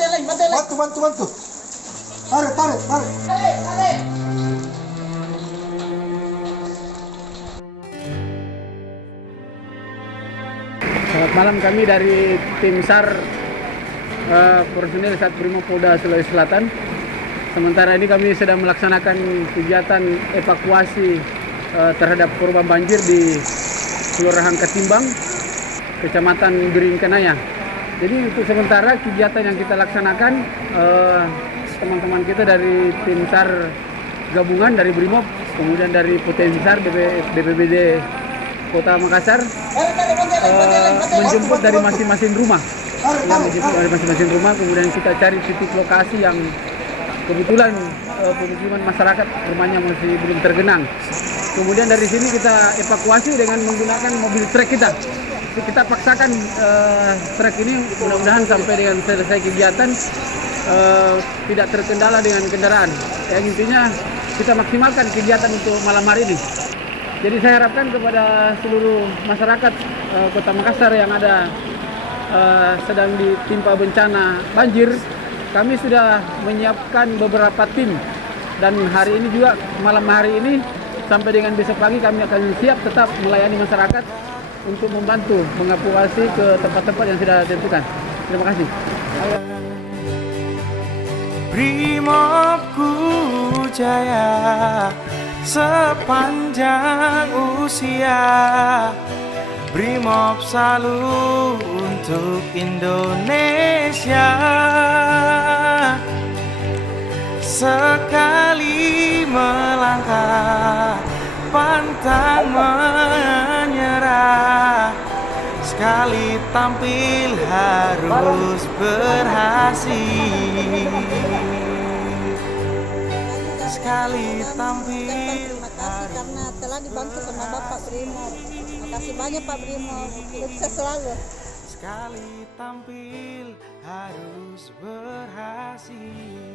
Bantu. Tarik. Selamat malam, kami dari tim SAR personil Satrimo Polda Sulawesi Selatan. Sementara ini kami sedang melaksanakan kegiatan evakuasi terhadap korban banjir di Kelurahan Ketimbang, Kecamatan Biringkanaya. Jadi untuk sementara kegiatan yang kita laksanakan, teman-teman kita dari tim SAR gabungan dari Brimob, kemudian dari Potensi SAR BPBD Kota Makassar, menjemput dari masing-masing rumah. Kemudian kita cari titik lokasi yang kebetulan pemukiman masyarakat rumahnya masih belum tergenang. Kemudian dari sini kita evakuasi dengan menggunakan mobil trek kita. Kita paksakan trek ini mudah-mudahan sampai dengan selesai kegiatan tidak terkendala dengan kendaraan. Yang intinya kita maksimalkan kegiatan untuk malam hari ini. Jadi saya harapkan kepada seluruh masyarakat Kota Makassar yang ada sedang ditimpa bencana banjir, kami sudah menyiapkan beberapa tim, dan hari ini juga malam hari ini sampai dengan besok pagi kami akan siap tetap melayani masyarakat untuk membantu mengevakuasi ke tempat-tempat yang sudah ditentukan. Terima kasih. Brimobku jaya sepanjang usia, Brimob selalu untuk Indonesia. Sekali melangkah pantang menyerah, sekali tampil harus berhasil. Sekali tampil. Terima kasih karena telah dibantu sama Bapak Brimob. Terima kasih banyak Pak Brimob. Sukses selalu. Sekali tampil harus berhasil.